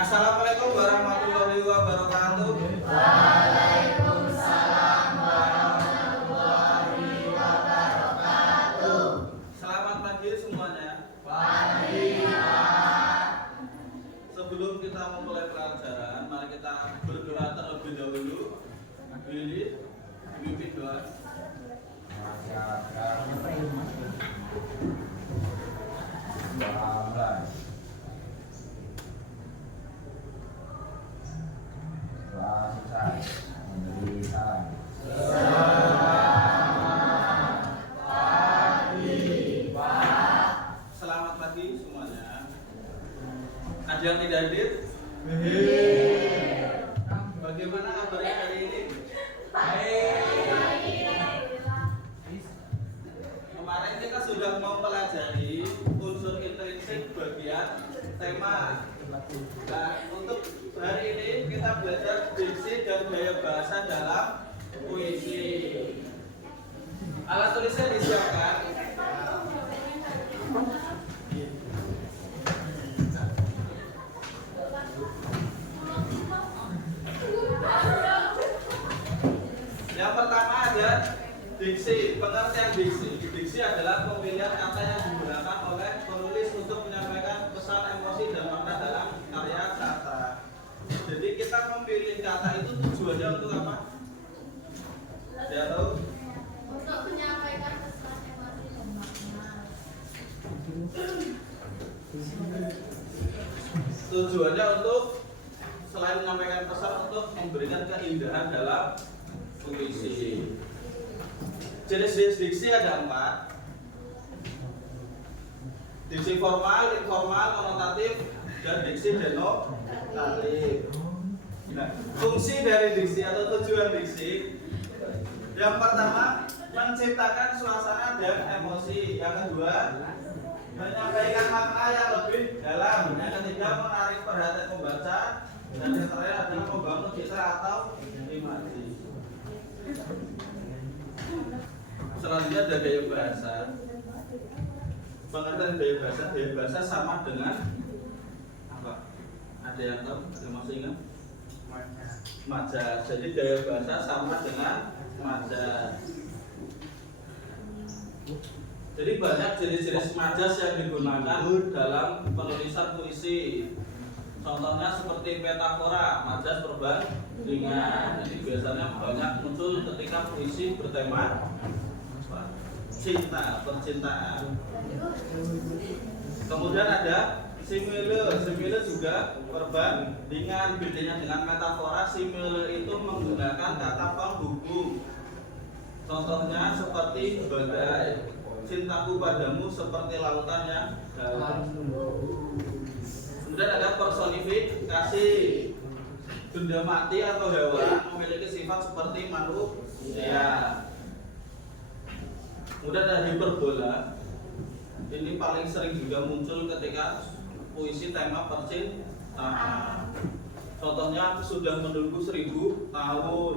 Assalamualaikum warahmatullahi wabarakatuh. Waalaikumsalam warahmatullahi wabarakatuh. Selamat pagi semuanya. Pagi, Pak. Sebelum kita memulai pelajaran, mari kita berdoa terlebih dahulu. Pilih pimpin doa. Selamat pagi semuanya. Ada yang tidak hadir? Bagaimana kabarnya hari ini? Kemarin kita sudah mempelajari unsur intrinsik bagian tema. Nah, untuk hari ini kita belajar diksi dan gaya bahasa dalam puisi. Alat tulisnya disiapkan. Yang pertama ada diksi. Pengertian diksi. Diksi adalah pemilihan kata yang digunakan oleh penulis untuk menyampaikan pesan, emosi, dan makna dalam karya sastra. Jadi kita memilih kata itu tujuannya untuk apa? Dia tahu? Untuk menyampaikan pesan, emosi, dan makna. Tujuannya untuk selain menyampaikan pesan, untuk memberikan keindahan dalam puisi. Jenis-jenis diksi ada 4. Diksi formal, informal, konotatif, dan diksi denotatif. Nah, fungsi dari diksi atau tujuan diksi, yang pertama menciptakan suasana dan emosi. Yang kedua menyampaikan makna yang lebih dalam. Yang ketiga menarik perhatian pembaca. Dan yang terakhir adalah membangun citra atau imaji. Selanjutnya ada gaya bahasa. Pengertian gaya bahasa sama dengan apa? Ada yang tahu? Ada yang masih ingat? Majas. Jadi gaya bahasa sama dengan majas. Jadi banyak jenis-jenis majas yang digunakan dalam penulisan puisi. Contohnya seperti metafora, majas perbandingan. Jadi biasanya banyak muncul ketika puisi bertema cinta, percintaan. Kemudian ada simile. Simile juga perbandingan. Bedanya dengan metafora, simile itu menggunakan kata penghubung. Contohnya seperti badai. Cintaku padamu seperti lautan yang dalam. Kemudian ada personifikasi. Benda mati atau hewan memiliki sifat seperti manusia. Kemudian ada hiperbola. Ini paling sering juga muncul ketika puisi tema percintaan. Contohnya sudah menunggu 1000 tahun.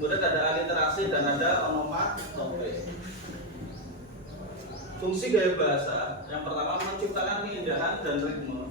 Kemudian ada aliterasi dan ada onomatope. Fungsi gaya bahasa, yang pertama menciptakan keindahan dan ritme.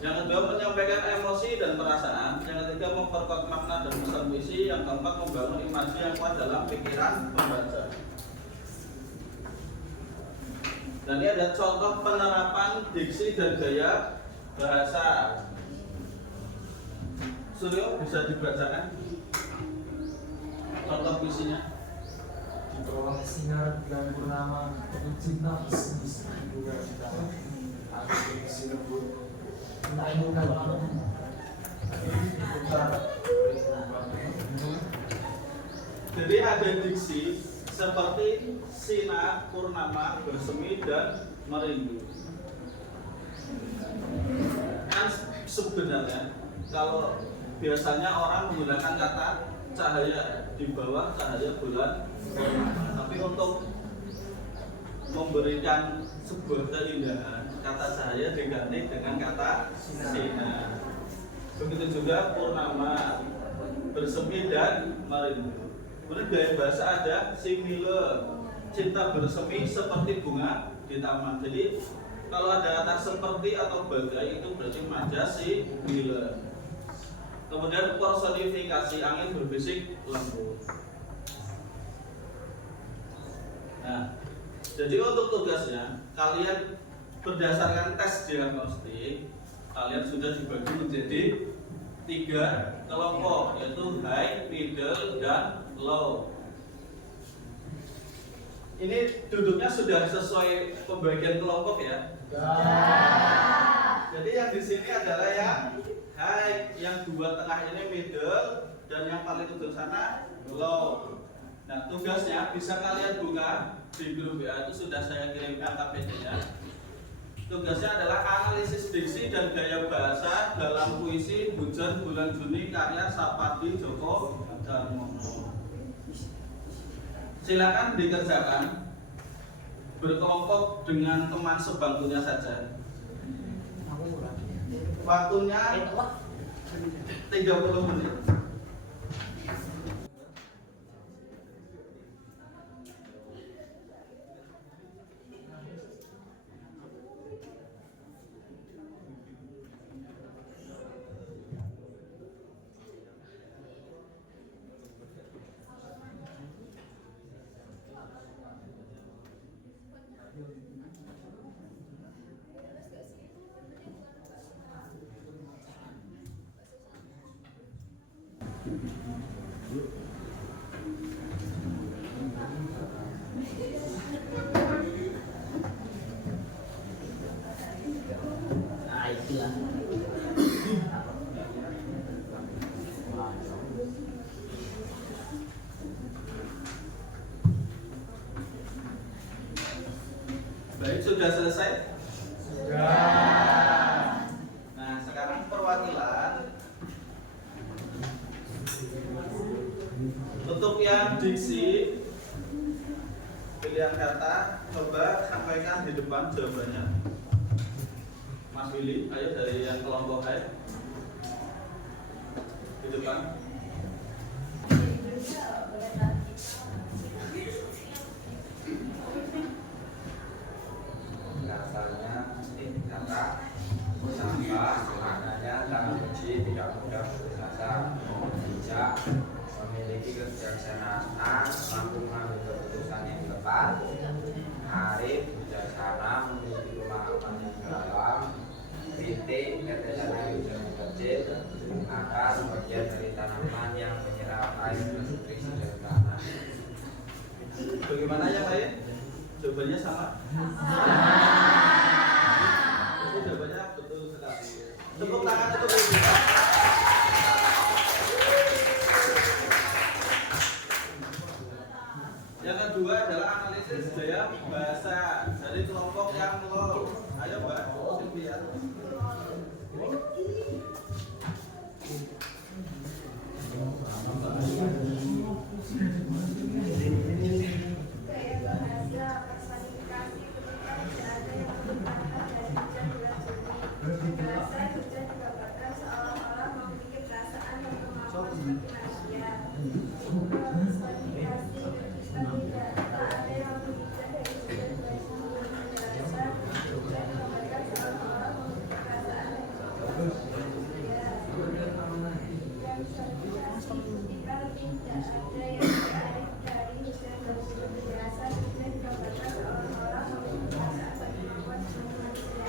Yang kedua menyampaikan emosi dan perasaan. Yang ketiga memperkuat makna dan pesan puisi. Yang keempat membangun imaji yang kuat dalam pikiran pembaca. Dan ini ada contoh penerapan diksi dan gaya bahasa. Suryo bisa dibacakan contoh puisinya. Di bawah sinar bulan purnama, cinta pesisir juga di dalam hati si lembut. Menaikkan malam, jadi ada diksi seperti sinar purnama, bersemi, dan merindu. Kan sebenarnya kalau biasanya orang menggunakan kata cahaya di bawah cahaya bulan, tapi untuk memberikan sebuah keindahan, kata cahaya diganti dengan kata sinar. Begitu juga purnama, bersemi, dan merindu. Kemudian gaya bahasa ada simile, cinta bersemi seperti bunga di taman. Jadi Kalau ada kata seperti atau bagai itu berarti majas sibilan. Kemudian personifikasi angin berbisik lembut. Nah, jadi untuk tugasnya kalian berdasarkan tes diagnostik kalian sudah dibagi menjadi 3 kelompok, yaitu high, middle, dan low. Ini duduknya sudah sesuai pembagian kelompok ya? Jadi yang di sini adalah yang high, yang 2 tengah ini middle, dan yang paling ujung sana low. Nah, tugasnya bisa kalian buka di grup ya, itu sudah saya kirimkan KPD-nya. Tugasnya adalah analisis diksi dan gaya bahasa dalam puisi Hujan Bulan Juni karya Sapadi Djoko Darmono. Silakan dikerjakan berkelompok dengan teman sebangkunya saja. Waktunya 30 menit. Baik, sudah selesai? Sudah. Nah, sekarang perwakilan. Untuk yang diksi pilihan kata, coba sampaikan di depan jawabannya. Mas Willy, ayo dari yang kelompok A di depan. Katanya kata sampah maknanya tak uji tidak mudah putus asa, bijak, memiliki kebijaksanaan, mampu mengambil keputusan yang tepat, arif, bijaksana, memiliki pemahaman yang dalam, kritik, ketesangan hujan kecil, akar bagian dari tanaman yang menyerap air nutrisi dari tanah. Bagaimana yang lain? Jawabannya sama? Itu jawabannya betul sekali. Tepuk tangan untuk ibu. Yang kedua adalah analisis gaya bahasa dari kelompok yang low. Ayo Mbak Sylvia. Gaya bahasa personifikasi ketika tidak ada yang berkata dari hujan bulan Juni. Bahasa hujan digambarkan seolah-olah memiliki perasaan dan kemampuan seperti manusia. Personifikasi ketika tidak ada yang berhujan dari hujan bulan Juni. Bahasa hujan digambarkan seolah-olah memiliki perasaan dan kemampuan seperti manusia. Personifikasi ketika tidak ada yang berarti dari hujan tersebut biasa hujan digambarkan seolah-olah memiliki perasaan dan kemampuan seperti manusia.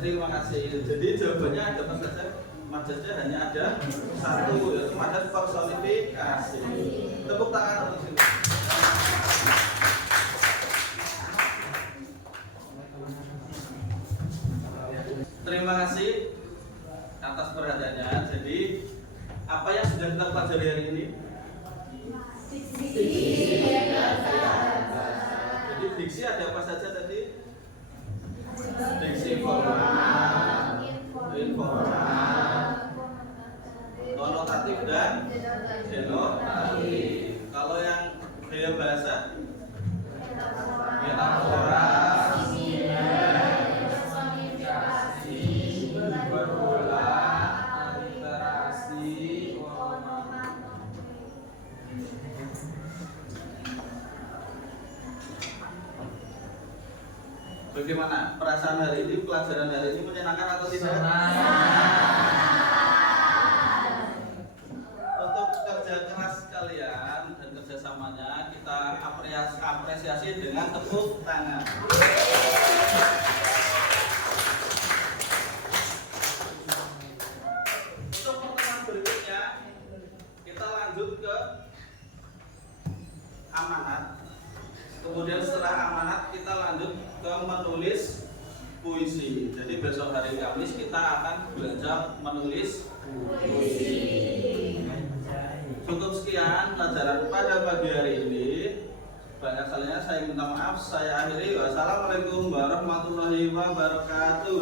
Terima kasih. Jadi jawabannya ada apa saja? Majasnya hanya ada 1, yaitu majas personifikasi. Tepuk tangan untuk sini. Terima kasih atas perhatiannya. Jadi apa yang sudah kita pelajari hari ini? Jadi diksi ada apa saja tadi? Diksi formal, informal, konotatif dan denotatif. Kalau yang gaya bahasa, metafora, personifikasi, berulang, aliterasi, Bagaimana perasaan hari ini, pelajaran hari ini menyenangkan atau tidak? Untuk kerja keras kalian dan kerjasamanya kita apresiasi dengan tepuk tangan. Untuk pertemuan berikutnya kita lanjut ke amanat. Kemudian setelah amanat kita lanjut ke menulis puisi. Jadi besok hari Kamis kita akan belajar menulis puisi. Cukup sekian pelajaran pada pagi hari ini. Banyak salahnya saya minta maaf. Saya akhiri. Wassalamualaikum warahmatullahi wabarakatuh.